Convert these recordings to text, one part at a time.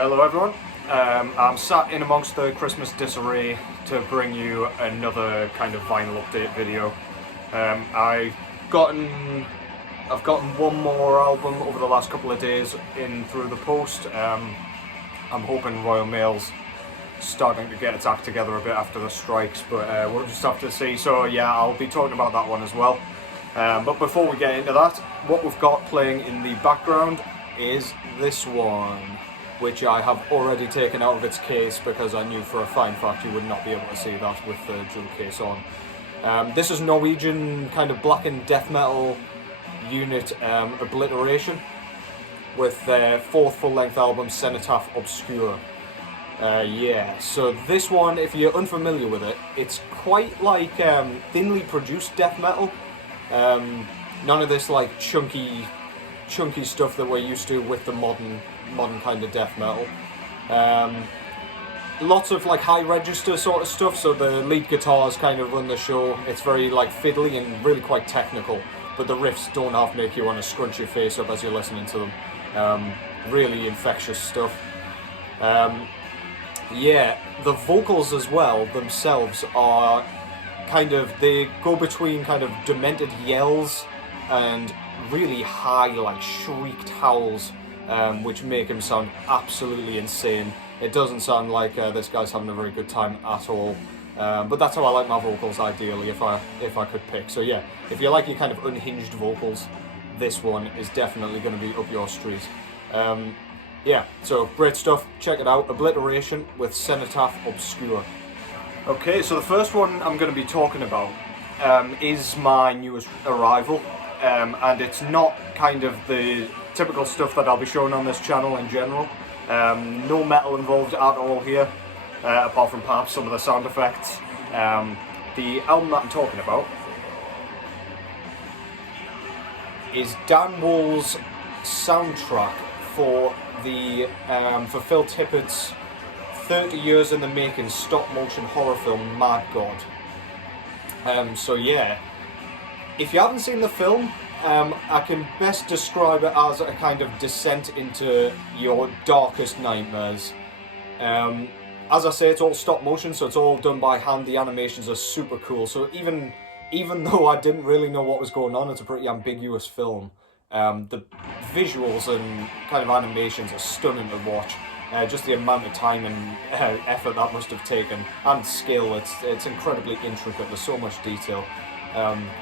Hello everyone, I'm sat in amongst the Christmas disarray to bring you another kind of vinyl update video. I've gotten one more album over the last couple of days in through the post. I'm hoping Royal Mail's starting to get its act together a bit after the strikes, but we'll just have to see. So yeah, I'll be talking about that one as well. But before we get into that, what we've got playing in the background is this one, which I have already taken out of its case because I knew for a fine fact you would not be able to see that with the jewel case on. This is Norwegian kind of blackened death metal unit Obliteration with their fourth full-length album Cenotaph Obscure. Yeah, so this one, if you're unfamiliar with it, it's quite like thinly produced death metal. None of this like chunky stuff that we're used to with the modern kind of death metal. Lots of like high register sort of stuff, so the lead guitars kind of run the show. It's very like fiddly and really quite technical, but the riffs don't half make you want to scrunch your face up as you're listening to them. Really infectious stuff. Yeah, the vocals as well themselves are kind of, they go between kind of demented yells and really high, like shrieked howls, which make him sound absolutely insane. It doesn't sound like this guy's having a very good time at all. But that's how I like my vocals, ideally, if I could pick. So yeah, if you like your kind of unhinged vocals, this one is definitely going to be up your street. Yeah, so great stuff. Check it out. Obliteration with Cenotaph Obscure. Okay, so the first one I'm going to be talking about is my newest arrival. And it's not kind of the typical stuff that I'll be showing on this channel in general. No metal involved at all here, apart from perhaps some of the sound effects. The album that I'm talking about is Dan Wool's soundtrack for for Phil Tippet's 30 years in the making stop motion horror film Mad God. So yeah, if you haven't seen the film, I can best describe it as a kind of descent into your darkest nightmares. As I say, it's all stop motion, so it's all done by hand. The animations are super cool. So even though I didn't really know what was going on, it's a pretty ambiguous film. The visuals and kind of animations are stunning to watch. Just the amount of time and effort that must have taken, and skill, it's incredibly intricate. There's so much detail.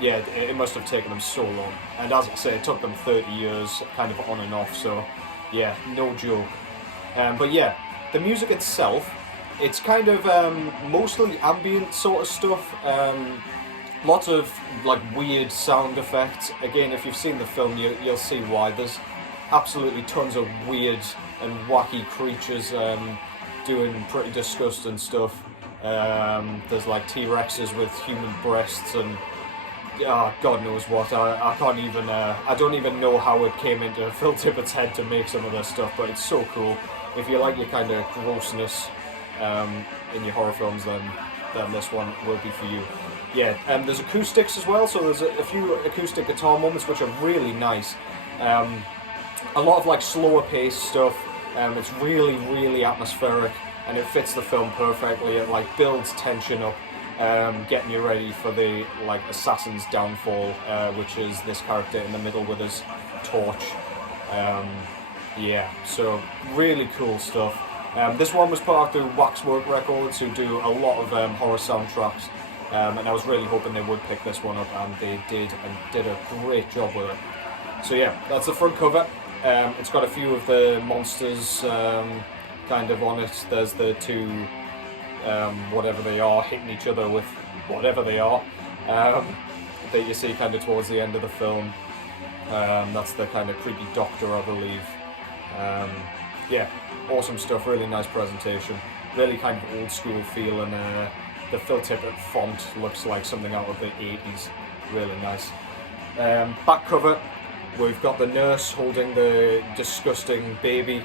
Yeah, it must have taken them so long, and as I say, it took them 30 years kind of on and off, so yeah, no joke. But yeah, the music itself, it's kind of mostly ambient sort of stuff, lots of like weird sound effects. Again, if you've seen the film, you'll see why. There's absolutely tons of weird and wacky creatures doing pretty disgusting stuff. There's like T-Rexes with human breasts and God knows what. I can't even, I don't even know how it came into Phil Tippett's head to make some of this stuff, but it's so cool. If you like your kind of grossness in your horror films, then this one will be for you. Yeah, there's acoustics as well, so there's a few acoustic guitar moments which are really nice. A lot of like slower paced stuff. It's really, really atmospheric, and it fits the film perfectly. It like builds tension up, getting you ready for the like assassin's downfall, which is this character in the middle with his torch. Yeah, so really cool stuff. This one was put out through Waxwork Records, who do a lot of horror soundtracks, and I was really hoping they would pick this one up, and they did, and did a great job with it. So yeah, that's the front cover. It's got a few of the monsters kind of on it. There's the two, whatever they are, hitting each other with whatever they are, that you see kind of towards the end of the film. That's the kind of creepy doctor, I believe. Yeah, awesome stuff, really nice presentation, really kind of old school feel, and the Phil Tippett font looks like something out of the 80s, really nice. Back cover, we've got the nurse holding the disgusting baby.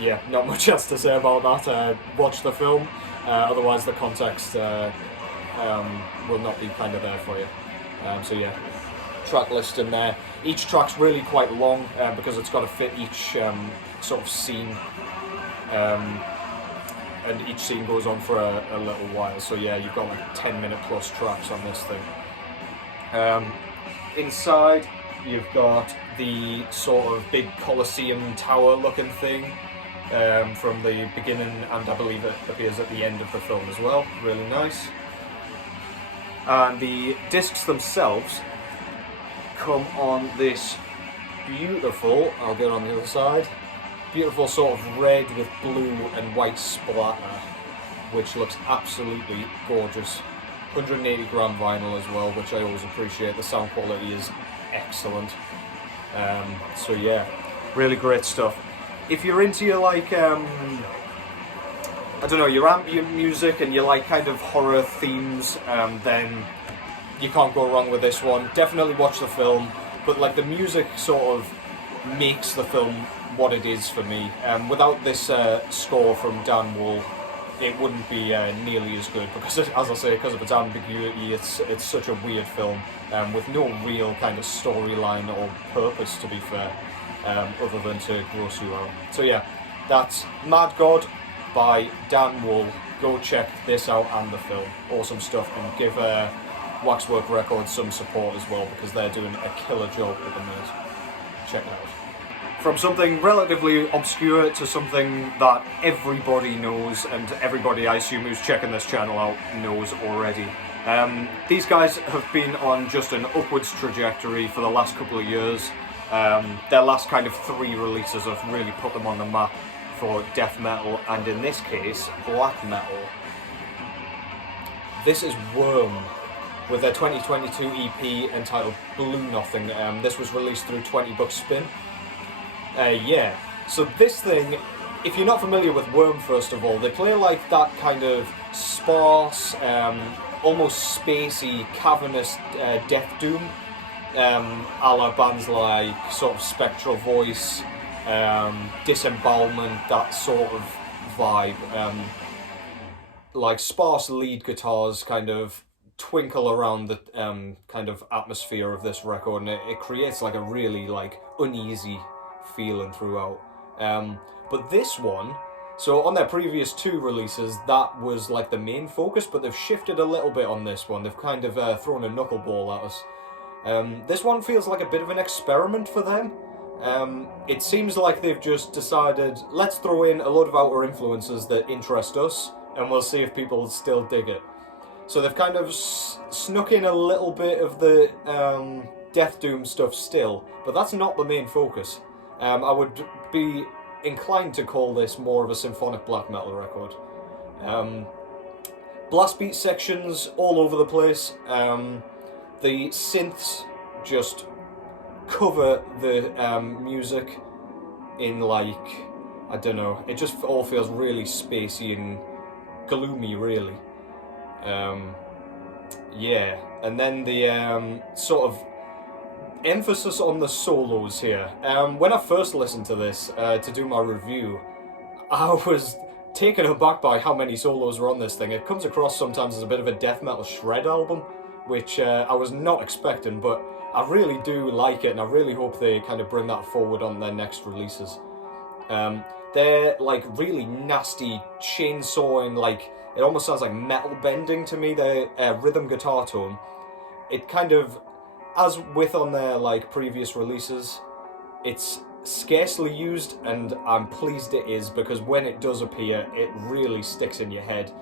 Yeah, not much else to say about that. Watch the film, otherwise the context will not be kind of there for you. So yeah, track list in there. Each track's really quite long because it's got to fit each sort of scene, and each scene goes on for a little while. So yeah, you've got like 10-minute plus tracks on this thing. Inside, you've got the sort of big Colosseum tower looking thing from the beginning, and I believe it appears at the end of the film as well. Really nice. And the discs themselves come on this beautiful, I'll get on the other side, beautiful sort of red with blue and white splatter, which looks absolutely gorgeous. 180 gram vinyl as well, which I always appreciate. The sound quality is excellent. So yeah, really great stuff. If you're into your like, I don't know, your ambient music and you like kind of horror themes, then you can't go wrong with this one. Definitely watch the film, but like the music sort of makes the film what it is for me. Without this score from Dan Wool, it wouldn't be nearly as good, because as I say, because of its ambiguity, it's such a weird film with no real kind of storyline or purpose, to be fair, other than to gross you out. So yeah, that's Mad God by Dan Wool. Go check this out and the film. Awesome stuff, and give Waxwork Records some support as well, because they're doing a killer job at the minute. Check it out. From something relatively obscure to something that everybody knows, and everybody I assume who's checking this channel out knows already. These guys have been on just an upwards trajectory for the last couple of years. Their last kind of 3 releases have really put them on the map for death metal, and in this case, black metal. This is Worm, with their 2022 EP entitled Bluenothing. This was released through 20 Bucks Spin. Yeah, so this thing, if you're not familiar with Worm, first of all, they play like that kind of sparse, almost spacey, cavernous death doom, a la bands like sort of Spectral Voice, Disembowelment, that sort of vibe. Like sparse lead guitars kind of twinkle around the kind of atmosphere of this record, and it creates like a really like uneasy feeling throughout. But this one, so on their previous 2 releases, that was like the main focus, but they've shifted a little bit on this one. They've kind of thrown a knuckleball at us. This one feels like a bit of an experiment for them. It seems like they've just decided, let's throw in a lot of outer influences that interest us, and we'll see if people still dig it. So they've kind of snuck in a little bit of the Death Doom stuff still, but that's not the main focus. I would be inclined to call this more of a symphonic black metal record. Blast beat sections all over the place. The synths just cover the music in like, I don't know, it just all feels really spacey and gloomy, really. Yeah, and then the sort of emphasis on the solos here. When I first listened to this to do my review, I was taken aback by how many solos were on this thing. It comes across sometimes as a bit of a death metal shred album, which I was not expecting, but I really do like it, and I really hope they kind of bring that forward on their next releases. They're like really nasty chainsawing, like it almost sounds like metal bending to me. Their rhythm guitar tone, it kind of, as with on their like previous releases, it's scarcely used, and I'm pleased it is, because when it does appear, it really sticks in your head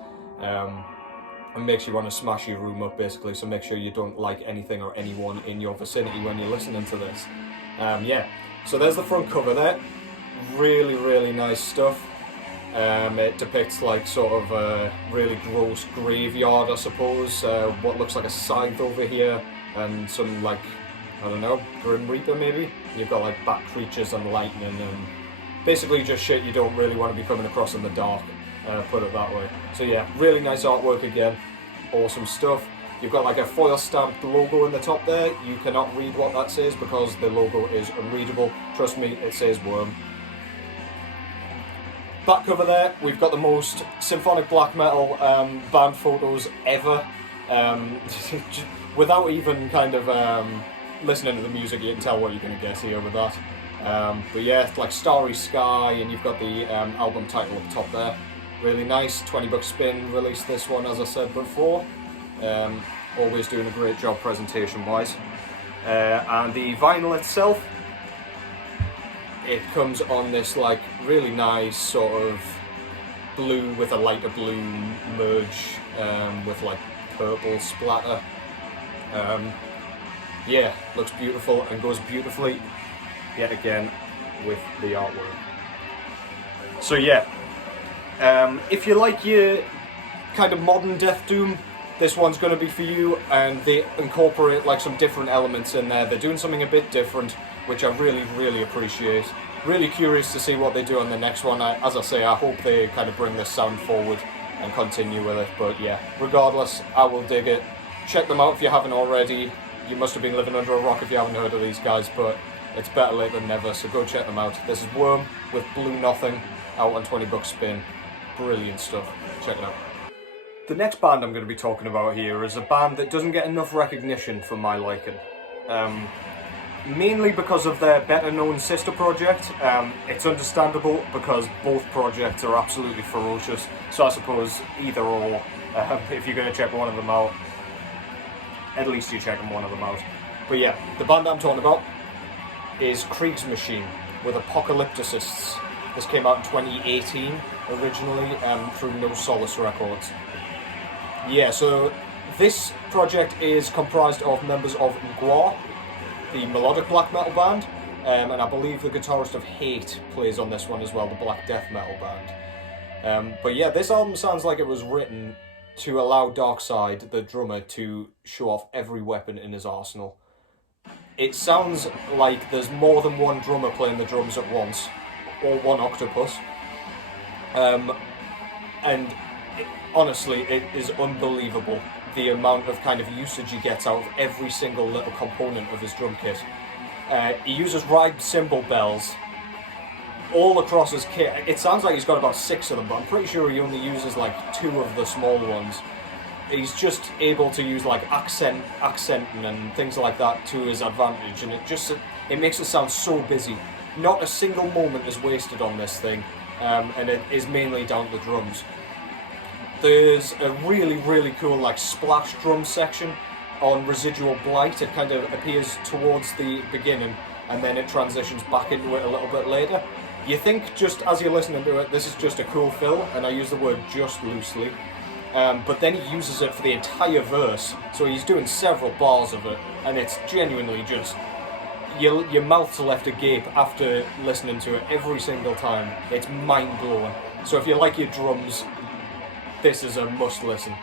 and makes you want to smash your room up, basically. So make sure you don't like anything or anyone in your vicinity when you're listening to this. Yeah, so there's the front cover there. Really, really nice stuff. It depicts like sort of a really gross graveyard, I suppose. What looks like a scythe over here, and some like, I don't know, Grim Reaper maybe. You've got like bat creatures and lightning, and basically just shit you don't really want to be coming across in the dark, put it that way. So yeah, really nice artwork again, awesome stuff. You've got like a foil stamped logo in the top there. You cannot read what that says because the logo is unreadable. Trust me, it says Worm. Back cover there, we've got the most symphonic black metal band photos ever. Without even kind of listening to the music, you can tell what you're going to get here with that. But yeah, it's like Starry Sky, and you've got the album title up top there. Really nice, 20 bucks spin, released this one as I said before. Always doing a great job presentation wise. And the vinyl itself, it comes on this like really nice sort of blue with a lighter blue merge with like purple splatter. Yeah, looks beautiful and goes beautifully yet again with the artwork. So yeah, if you like your kind of modern Death Doom, this one's going to be for you, and they incorporate like some different elements in there. They're doing something a bit different, which I really appreciate. Really curious to see what they do on the next one. As I say, I hope they kind of bring this sound forward and continue with it, but yeah, regardless, I will dig it. Check them out if you haven't already. You must have been living under a rock if you haven't heard of these guys, but it's better late than never, so go check them out. This is Worm with Bluenothing, out on 20 bucks spin. Brilliant stuff. Check it out. The next band I'm going to be talking about here is a band that doesn't get enough recognition for my liking. Mainly because of their better known sister project. It's understandable because both projects are absolutely ferocious, so I suppose either or, if you're going to check one of them out, at least you're checking one of them out. But yeah, the band I'm talking about is Kriegsmaschine with Apocalypticists. This came out in 2018 originally through No Solace Records. Yeah, so this project is comprised of members of Mgwa, the melodic black metal band, and I believe the guitarist of Hate plays on this one as well, the black death metal band. But yeah, this album sounds like it was written to allow Darkside, the drummer, to show off every weapon in his arsenal. It sounds like there's more than one drummer playing the drums at once, or one octopus. And honestly, it is unbelievable the amount of kind of usage he gets out of every single little component of his drum kit. He uses ride cymbal bells all across his kit. It sounds like he's got about 6 of them, but I'm pretty sure he only uses like 2 of the small ones. He's just able to use like accenting and things like that to his advantage, and it makes it sound so busy. Not a single moment is wasted on this thing, and it is mainly down to the drums. There's a really cool like splash drum section on Residual Blight. It kind of appears towards the beginning and then it transitions back into it a little bit later. You think just as you're listening to it, this is just a cool fill, and I use the word just loosely. But then he uses it for the entire verse, so he's doing several bars of it, and it's genuinely just, your mouth's left agape after listening to it every single time. It's mind-blowing. So if you like your drums, this is a must-listen.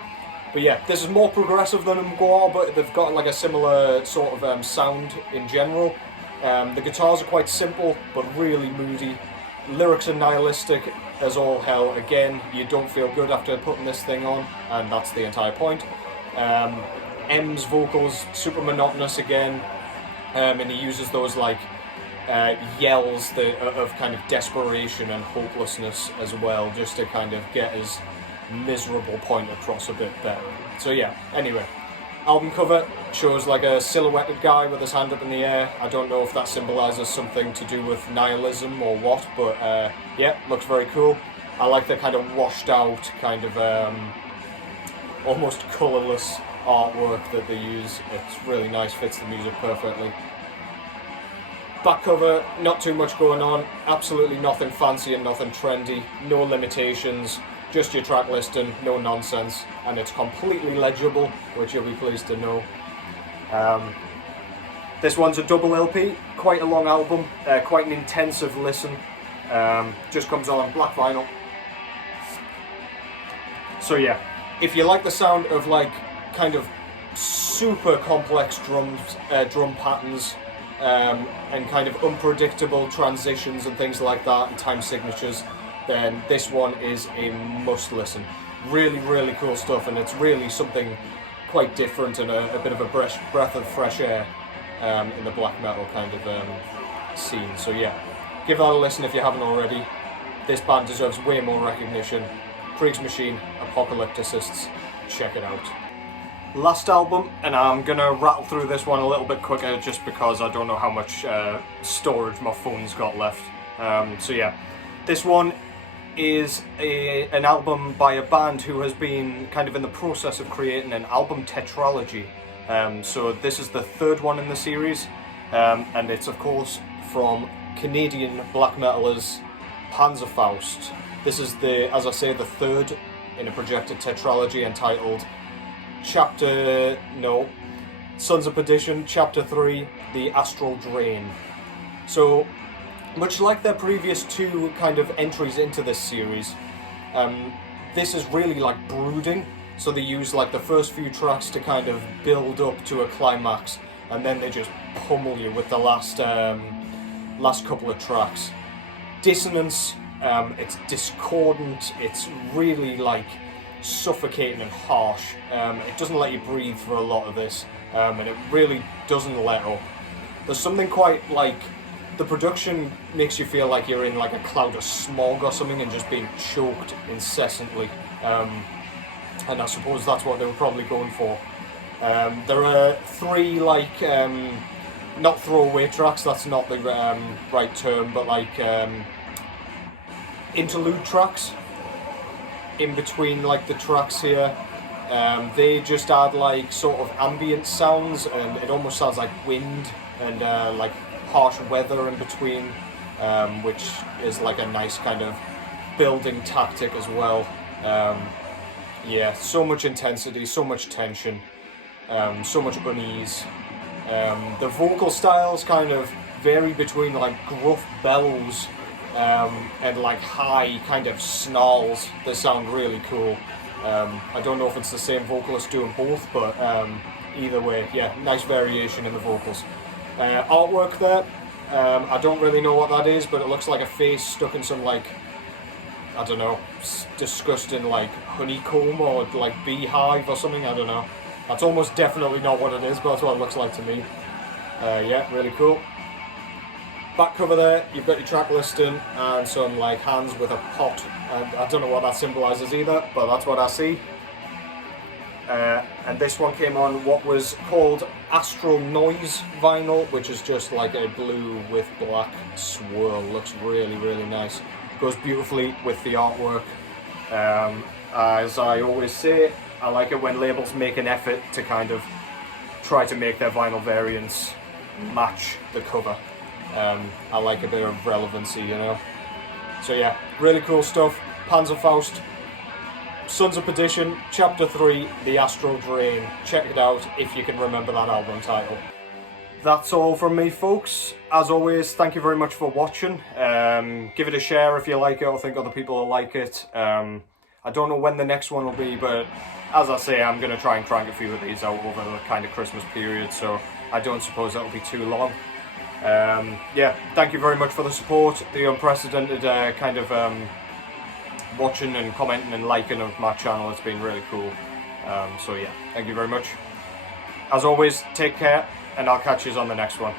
But yeah, this is more progressive than Mgwa, but they've got like a similar sort of sound in general. The guitars are quite simple, but really moody. Lyrics are nihilistic as all hell. Again, you don't feel good after putting this thing on, and that's the entire point. M's vocals, super monotonous again, and he uses those like yells of kind of desperation and hopelessness as well, just to kind of get his miserable point across a bit better. So yeah, anyway. Album cover shows like a silhouetted guy with his hand up in the air. I don't know if that symbolises something to do with nihilism or what, but yeah, looks very cool. I like the kind of washed out, kind of almost colourless artwork that they use. It's really nice, fits the music perfectly. Back cover, not too much going on, absolutely nothing fancy and nothing trendy, no limitations. Just your track listing, no nonsense, and it's completely legible, which you'll be pleased to know. This one's a double LP, quite a long album, quite an intensive listen. Just comes on black vinyl. So yeah, if you like the sound of like kind of super complex drum patterns, and kind of unpredictable transitions and things like that, and time signatures, then this one is a must listen. Really cool stuff, and it's really something quite different and a bit of a breath of fresh air in the black metal kind of scene. So yeah, give that a listen if you haven't already. This band deserves way more recognition. Kriegsmaschine Apocalypticists, check it out. Last album, and I'm gonna rattle through this one a little bit quicker just because I don't know how much storage my phone's got left. So yeah, this one is an album by a band who has been kind of in the process of creating an album tetralogy. So this is the third one in the series, and it's of course from Canadian black metalers Panzerfaust. This is as I say, the third in a projected tetralogy entitled Sons of Perdition, Chapter 3, The Astral Drain. So, much like their previous two kind of entries into this series, this is really like brooding. So they use like the first few tracks to kind of build up to a climax, and then they just pummel you with the last couple of tracks. Dissonance, it's discordant, it's really like suffocating and harsh. It doesn't let you breathe for a lot of this, and it really doesn't let up. There's something quite like, the production makes you feel like you're in like a cloud of smog or something and just being choked incessantly, and I suppose that's what they were probably going for. There are three like not throwaway tracks, that's not the right term, but like interlude tracks in between like the tracks here. They just add like sort of ambient sounds, and it almost sounds like wind and like harsh weather in between, which is like a nice kind of building tactic as well. Yeah, so much intensity, so much tension, so much unease. The vocal styles kind of vary between like gruff bellows and like high kind of snarls. They sound really cool. I don't know if it's the same vocalist doing both, but either way, yeah, nice variation in the vocals. Artwork there, I don't really know what that is, but it looks like a face stuck in some like, I don't know, disgusting like honeycomb or like beehive or something, I don't know. That's almost definitely not what it is, but that's what it looks like to me. Yeah, really cool. Back cover there, you've got your track listing and some like hands with a pot. I don't know what that symbolises either, but that's what I see. And this one came on what was called Astral Noise vinyl, which is just like a blue with black swirl. Looks really, really nice. Goes beautifully with the artwork. As I always say, I like it when labels make an effort to kind of try to make their vinyl variants match the cover. I like a bit of relevancy, you know. So yeah, really cool stuff. Panzerfaust, Sons of Perdition, Chapter 3, The Astral Drain. Check it out if you can remember that album title. That's all from me, folks. As always, thank you very much for watching. Give it a share if you like it or think other people will like it. I don't know when the next one will be, but as I say, I'm going to try and crank a few of these out over the kind of Christmas period, so I don't suppose that'll be too long. Yeah, thank you very much for the support, the unprecedented kind of watching and commenting and liking of my channel. It's been really cool. So yeah, thank you very much. As always, take care, and I'll catch you on the next one.